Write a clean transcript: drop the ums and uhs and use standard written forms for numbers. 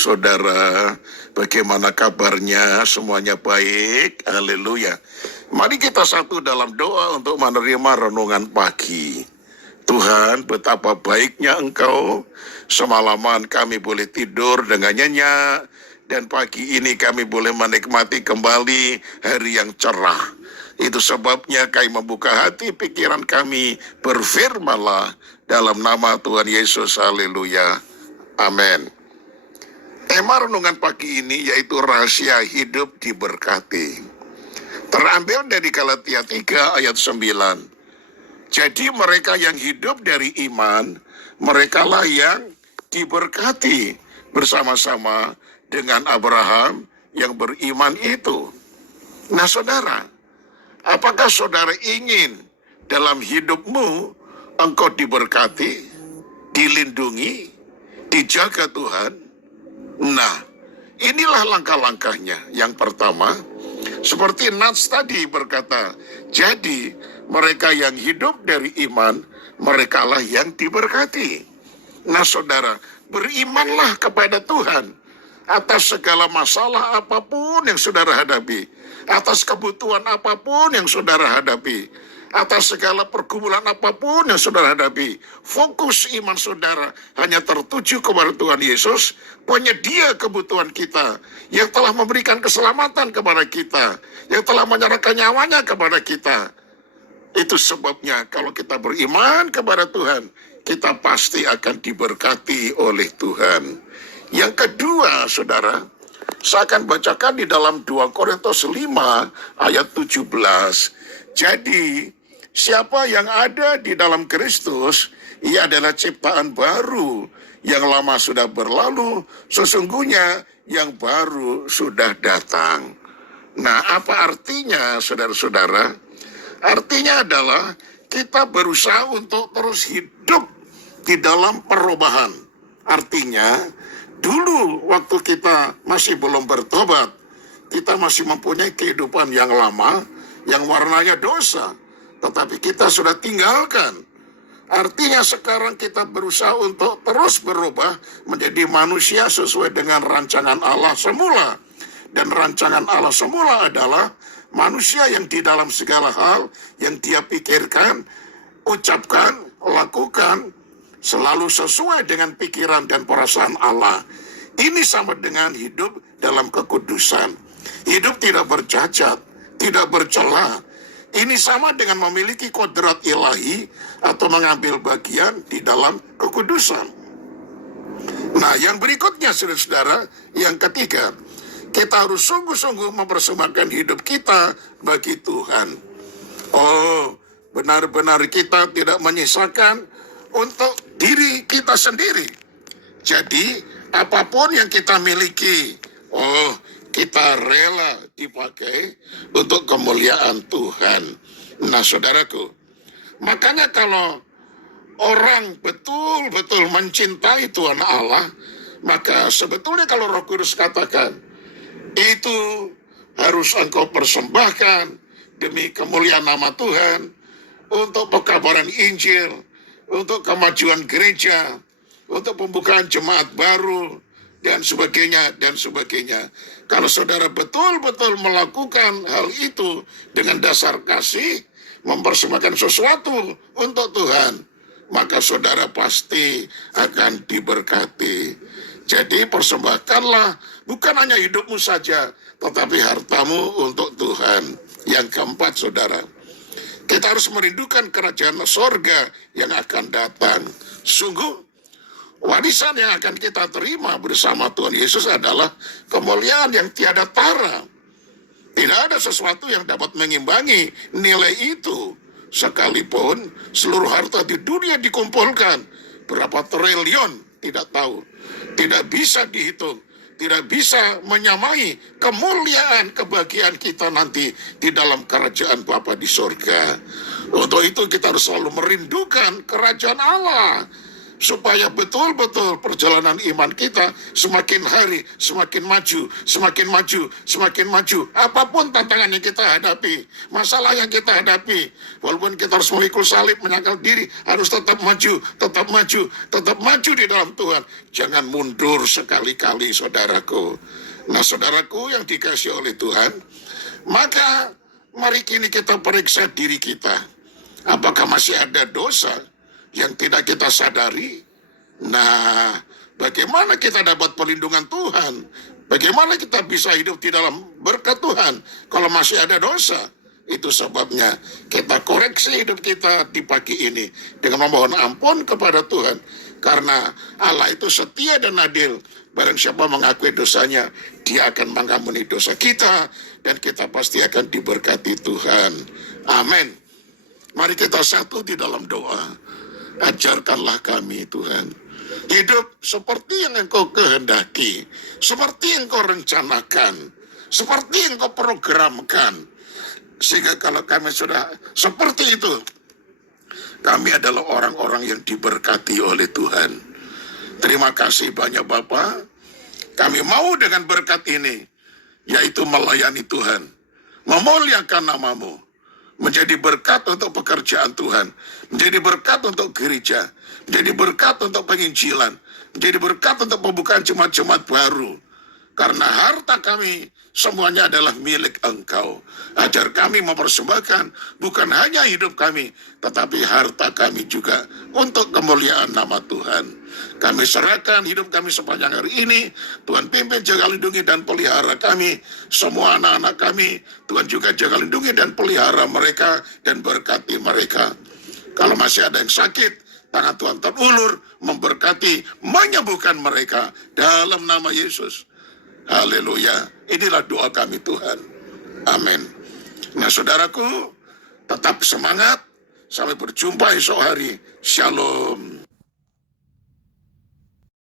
saudara. Bagaimana kabarnya? Semuanya baik? Haleluya. Mari kita satu dalam doa untuk menerima renungan pagi. Tuhan, betapa baiknya Engkau. Semalaman kami boleh tidur dengan nyenyak, dan pagi ini kami boleh menikmati kembali hari yang cerah. Itu sebabnya kami membuka hati pikiran kami, berfirmanlah dalam nama Tuhan Yesus. Haleluya. Amin. Tema renungan pagi ini yaitu rahasia hidup diberkati. Terambil dari Galatia 3 ayat 9. Jadi mereka yang hidup dari iman, merekalah yang diberkati bersama-sama dengan Abraham yang beriman itu. Nah saudara, apakah saudara ingin dalam hidupmu engkau diberkati, dilindungi, dijaga Tuhan? Nah, inilah langkah-langkahnya. Yang pertama, seperti Nats tadi berkata, jadi mereka yang hidup dari iman, merekalah yang diberkati. Nah saudara, berimanlah kepada Tuhan atas segala masalah apapun yang saudara hadapi, atas kebutuhan apapun yang saudara hadapi, atas segala pergumulan apapun yang saudara hadapi. Fokus iman saudara hanya tertuju kepada Tuhan Yesus, penyedia kebutuhan kita, yang telah memberikan keselamatan kepada kita, yang telah menyerahkan nyawanya kepada kita. Itu sebabnya kalau kita beriman kepada Tuhan, kita pasti akan diberkati oleh Tuhan. Yang kedua, saudara, saya akan bacakan di dalam 2 Korintus 5 ayat 17. Jadi, siapa yang ada di dalam Kristus, ia adalah ciptaan baru. Yang lama sudah berlalu, sesungguhnya yang baru sudah datang. Nah, apa artinya, saudara-saudara? Artinya adalah kita berusaha untuk terus hidup di dalam perubahan. Artinya, dulu waktu kita masih belum bertobat, kita masih mempunyai kehidupan yang lama, yang warnanya dosa. Tetapi kita sudah tinggalkan. Artinya sekarang kita berusaha untuk terus berubah menjadi manusia sesuai dengan rancangan Allah semula. Dan rancangan Allah semula adalah manusia yang di dalam segala hal yang dia pikirkan, ucapkan, lakukan, selalu sesuai dengan pikiran dan perasaan Allah. Ini sama dengan hidup dalam kekudusan. Hidup tidak bercacat, tidak bercela. Ini sama dengan memiliki kodrat ilahi atau mengambil bagian di dalam kekudusan. Nah, yang berikutnya, saudara-saudara, yang ketiga, kita harus sungguh-sungguh mempersembahkan hidup kita bagi Tuhan. Oh, benar-benar kita tidak menyisakan untuk diri kita sendiri. Jadi, apapun yang kita miliki, kita rela dipakai untuk kemuliaan Tuhan. Nah, saudaraku, makanya kalau orang betul-betul mencintai Tuhan Allah, maka sebetulnya kalau Roh Kudus katakan, itu harus engkau persembahkan demi kemuliaan nama Tuhan, untuk pekabaran Injil, untuk kemajuan gereja, untuk pembukaan jemaat baru, dan sebagainya, dan sebagainya. Kalau saudara betul-betul melakukan hal itu dengan dasar kasih, mempersembahkan sesuatu untuk Tuhan, maka saudara pasti akan diberkati. Jadi persembahkanlah bukan hanya hidupmu saja, tetapi hartamu untuk Tuhan. Yang keempat, saudara, kita harus merindukan kerajaan sorga yang akan datang. Sungguh, warisan yang akan kita terima bersama Tuhan Yesus adalah kemuliaan yang tiada tara. Tidak ada sesuatu yang dapat mengimbangi nilai itu. Sekalipun seluruh harta di dunia dikumpulkan, berapa triliun, tidak tahu. Tidak bisa dihitung. Tidak bisa menyamai kemuliaan kebahagiaan kita nanti di dalam kerajaan Bapa di surga. Untuk itu kita harus selalu merindukan kerajaan Allah. supaya betul-betul perjalanan iman kita semakin hari semakin maju, semakin maju, semakin maju. Apapun tantangan yang kita hadapi, masalah yang kita hadapi, walaupun kita harus memikul salib, menyangkal diri, harus tetap maju, tetap maju, tetap maju di dalam Tuhan. Jangan mundur sekali-kali, saudaraku. Nah, saudaraku yang dikasihi oleh Tuhan, maka mari kini kita periksa diri kita. Apakah masih ada dosa yang tidak kita sadari? Nah, bagaimana kita dapat perlindungan Tuhan? Bagaimana kita bisa hidup di dalam berkat Tuhan kalau masih ada dosa? Itu sebabnya kita koreksi hidup kita di pagi ini dengan memohon ampun kepada Tuhan. Karena Allah itu setia dan adil. Barang siapa mengakui dosanya, dia akan mengampuni dosa kita dan kita pasti akan diberkati Tuhan. Amin. Mari kita satu di dalam doa. Ajarkanlah kami Tuhan, hidup seperti yang Engkau kehendaki, seperti yang Engkau rencanakan, seperti yang Engkau programkan. Sehingga kalau kami sudah seperti itu, kami adalah orang-orang yang diberkati oleh Tuhan. Terima kasih banyak Bapa. Kami mau dengan berkat ini, yaitu melayani Tuhan, memuliakan nama-Mu, menjadi berkat untuk pekerjaan Tuhan, menjadi berkat untuk gereja, menjadi berkat untuk penginjilan, menjadi berkat untuk pembukaan jemaat-jemaat baru. Karena harta kami semuanya adalah milik Engkau. Ajar kami mempersembahkan bukan hanya hidup kami, tetapi harta kami juga untuk kemuliaan nama Tuhan. Kami serahkan hidup kami sepanjang hari ini. Tuhan pimpin, jaga, lindungi, dan pelihara kami. Semua anak-anak kami, Tuhan juga jaga, lindungi, dan pelihara mereka, dan berkati mereka. Kalau masih ada yang sakit, tangan Tuhan terulur, memberkati, menyembuhkan mereka. Dalam nama Yesus. Haleluya. Inilah doa kami Tuhan. Amin. Nah, saudaraku, tetap semangat. Sampai berjumpa esok hari. Shalom.